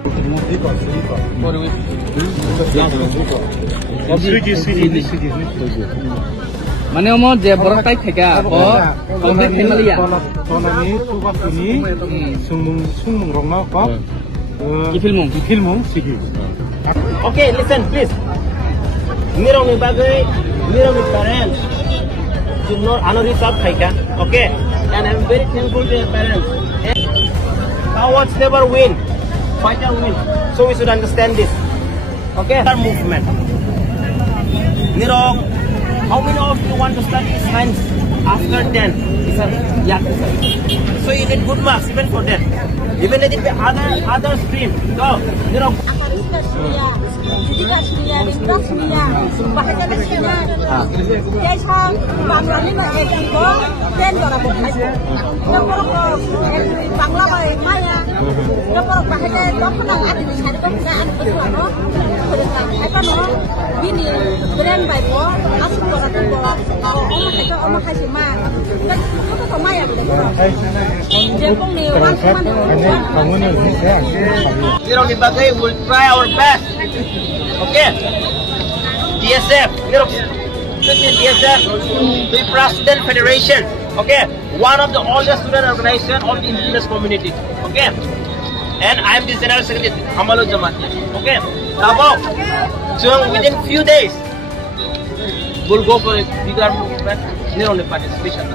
Mana mau je borok tai thega bo complete family ya tonani tuba ini sungmung rongna ko filmung sigi. Okay, listen please. Nirong ni bagai nirong ni parents should not honor up thega. Okay, and I'm very thankful to your parents. Cowards never win, fighter win. So we should understand this. Okay, our movement. Nirong, how many of you want to study science after 10? Yeah. So you need good marks even for that. Even if the other stream. Go. Nirong. We will try our best. Okay. DSF. DSF. The President Federation. Okay. One of the oldest student organization of the indigenous community. Okay. And I am the General Secretary. Hamalo Jamaat. Okay. So within few days, we'll go for a bigger movement. Nirong the participation.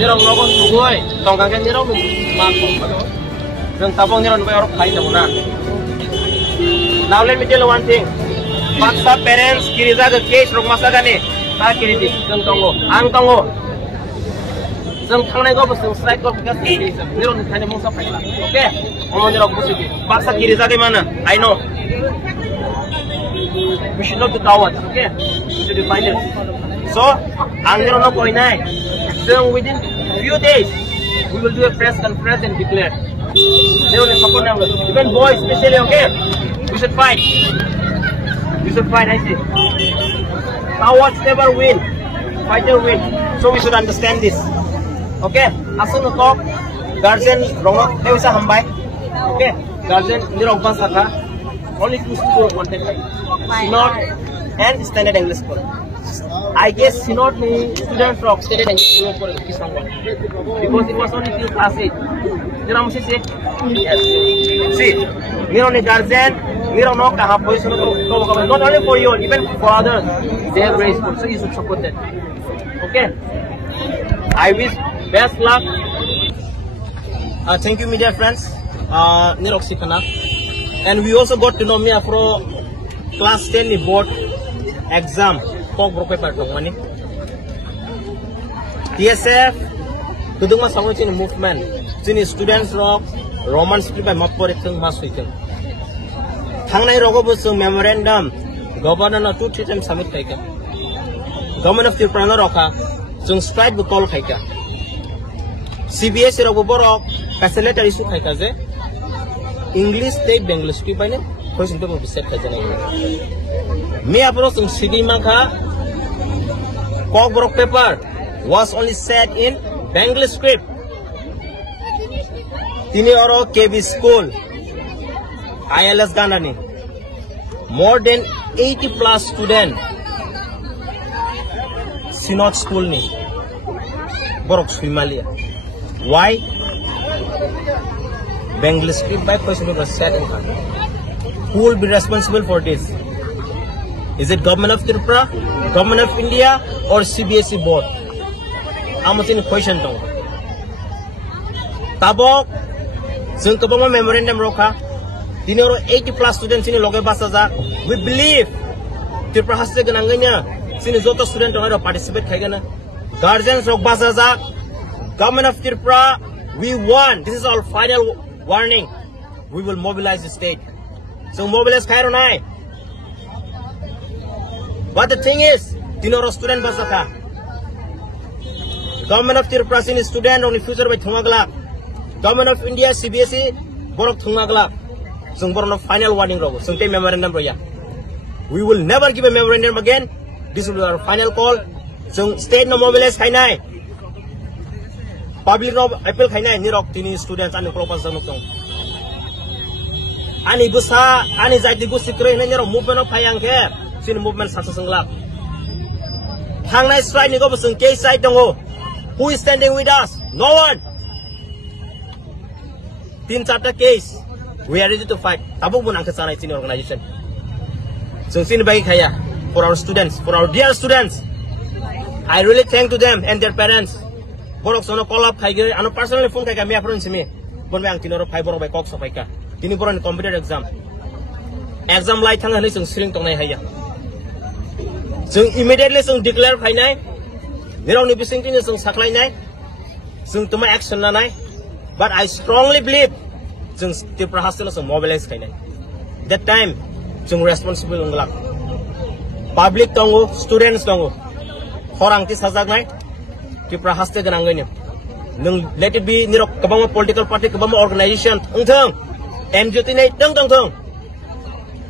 Nirong nogon sugoi. Tongkangkan nirong makong. Tabong nirong bay orok khai tabuna. Now let me tell you one thing. Paksa parents kiriza ke case rok masagane ta kiridi jeng tongo ang tongo jeng thangnai go bosung strike go ka case nirong ni thane mongsa phaila. Okay omo nirok busugi paksa kiriza ke mana I know. We should not be cowards. Okay, we should be fighters. So ang nirong no koi nai. So within few days we will do a press conference and declare. Even boys especially, okay? We should fight. We should fight, I say. Cowards never win. Fighter win. So we should understand this. Okay? Asun talk. Guardian wrong. They will hambai. Okay? Guardian nirong saka. Only two school wanted. Synod and standard English school. I guess Synod ni students from standard English school for this one. Because it was only till class 8. Yes. See, we don't need guardian, we don't know how position not only for you, even for others. They are very good, so you should support them. Okay. I wish best luck. Thank you, media friends. And we also got to know me from class 10 board exam. TSF, Tuduma Sangwichin movement. Students rock Roman script by Maporitan Maswikan. Tangnai Rogobus memorandum, Governor of 2 times summit taken. Government of the Prana Roka, Sung strike the call Haika. CBS Rogoborok, facilitator issue Haikaze. English state Bengali script by name, person to be set as an English. Me approach in Sidimaka, Cockbrook paper was only said in Bengali script. Tini oro KB school, ILS Gandani, more than 80 plus students. Synod school ni, Borok Himalaya. Why? Bengali script by person was set in hand. Who will be responsible for this? Is it government of Tripura, government of India, or CBSE board? I'm asking a question now. Tabok. Sung kabama memorandum roka, dinero 80 plus students in Loge Basaza. We believe Tripura has taken anganya, sini zoto student to participate kagana. Guardians of Basaza, government of Tripura, we won. This is our final warning. We will mobilize the state. So mobilize Kaironai. But the thing is, dinero student Basaka. Government of Tripura sini student only future by Thumagla. Government of India, CBSE, Borok Thungagla, Sung Borok final warning rogo, Sung memorandum roya. We will never give a memorandum again. This will be our final call. Sung state no mobilize Kainai. Public no appeal Kainai, Nirok Tini students and the proposal. Ani busa, ani zaidi busi keren ni orang movement of payang ke, sini movement success ngelak. Hang nai strike ni kau beseng case side dongo. Who is standing with us? No one. Tin chapter case, we are ready to fight. Tabung pun angkat sana sini organization. So sini bagi kaya for our students, for our dear students. I really thank to them and their parents. Borok sono call up kaya, anu personally phone kaya kami apron sini. Pun bayang tinoro kaya borok baik kok so kaya. Tini boran competitive exam. Exam lai thang hani sung sering tong nai kaya. Sung immediately sung declare kaya nai. Nirong ni bising tini sung saklai nai. Sung tuma action na nai. But I strongly believe sung Tripura hostel sung mobilize kaya nai. That time sung responsible unglak. Public tongo, students tongo. Orang ti sajak nai. Tripura hostel ganang gani. Nung let it be nirok kabama political party kabama organization ungthang. MJT nai tang tang tang.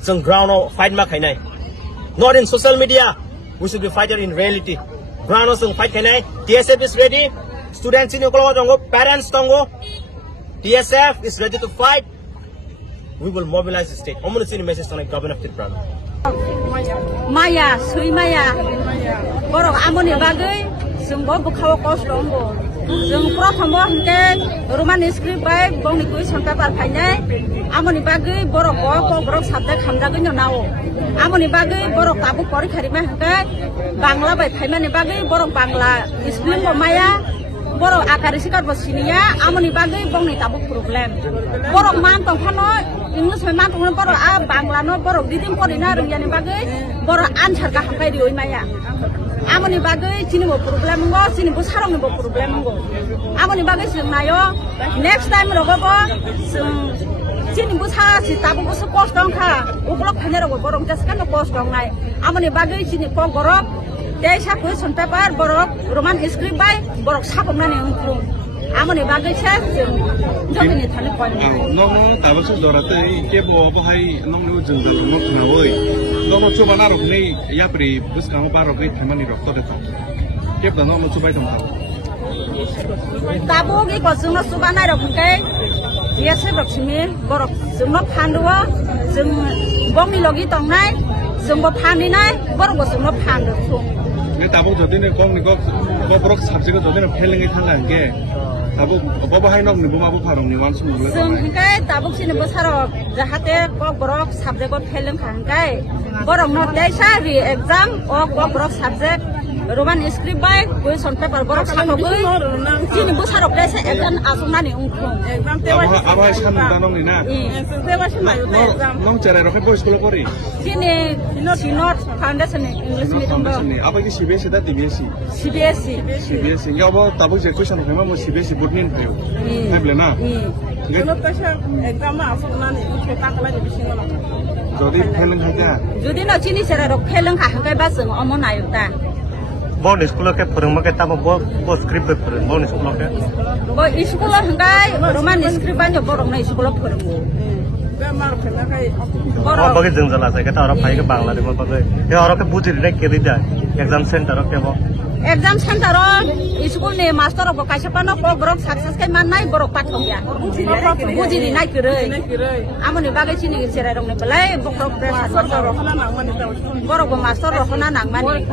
Sung ground fight ma kaya nai. Not in social media. We should be fighter in reality. Ground sung fight kaya nai. TSF is ready. Students in Oklahoma tongo, parents tongo. TSF is ready to fight. We will mobilize the state. Omun sini message tongo governor of Tripura. Maya, sui Maya. Borok amoni bagai. Sung bo bukawa kos tongo. Sung prothamo hingke Roman script by bong ni kui sampai parkainya. Amoni bagai borok ko borok sabda khamda gini nao. Amoni bagai borok tabu kori karima hingke Bangla by Thailand bagai borok Bangla script bo Maya. Borok akar sikar bosiniya. Amoni bagai bong ni tabu problem. Borok man tong khano English man tong borok Bangla no borok didim kori na ringyani bagai borok answer ka hingke dioi Maya. Amoni bagai sini bo problem ngo sini bo sarong bo problem ngo. Amoni bagai sing nayo next time rogo bo sini bo sa si tabu bo su cost dong kha uklok phane rogo borong jas kan cost dong nai. Amoni bagai sini ko gorok desa question paper borok Roman script by borok sapom na ni ungkrung. Amoni bagai sa jomini thane ko ni. Nong tabu su dorate ke bo bo hai nong nu jeng jeng nong nawoi. Nong coba naruh ni ya pri bus kamu baru ke teman di dokter itu. Kep dan nong coba itu macam. Tabu ke kosong nong coba naruh ke dia sebab sini borok semua pandua sem bong ni logi tong nai semua pandi nai borok semua pandu. Ni tabu jadi ni kong ni kok borok sabjek jadi ni peling itu hanya ke. Tabu apa hai nong ni buat apa parong ni wan semua. Sengkai tabu sini besar jahatnya kok borok sabjek kok peling kangkai. Borok not desa di exam kok borok sabjek Roman script by question paper borok sabjek sini besar desa exam asumna ni ungkung. Apa hai san nong ni na. Nong cara roket boy sekolah kori. Sini sinot foundation English medium. Apa ini CBSI dan TBSI? CBSI. CBSI. Enggak apa tabu je question memang mau CBSI burnin peo. Hai belena. Kalau question exam asumna ni kita kalau jadi sini lah. Jadi pelang saja. Jadi nak sini cara rok pelang kah kai bahasa omon ayu ta. Bon sekolah ke perang makai tamu bo script perang bon sekolah ke. Bo sekolah kai Roman script banyak borong na sekolah perang. Orang bagi jengjalan saya kata orang pakai ke Bangla di mana pakai. Ya orang ke bujir ni kiri dah. Exam center apa bo? Exam center sekolah ni master apa kasih pana ko borok sukses kai mana nai borok patong ya. Bujir nai kiri. Amun ni bagai sini cerai rong ni belai borok master rohana nang mani.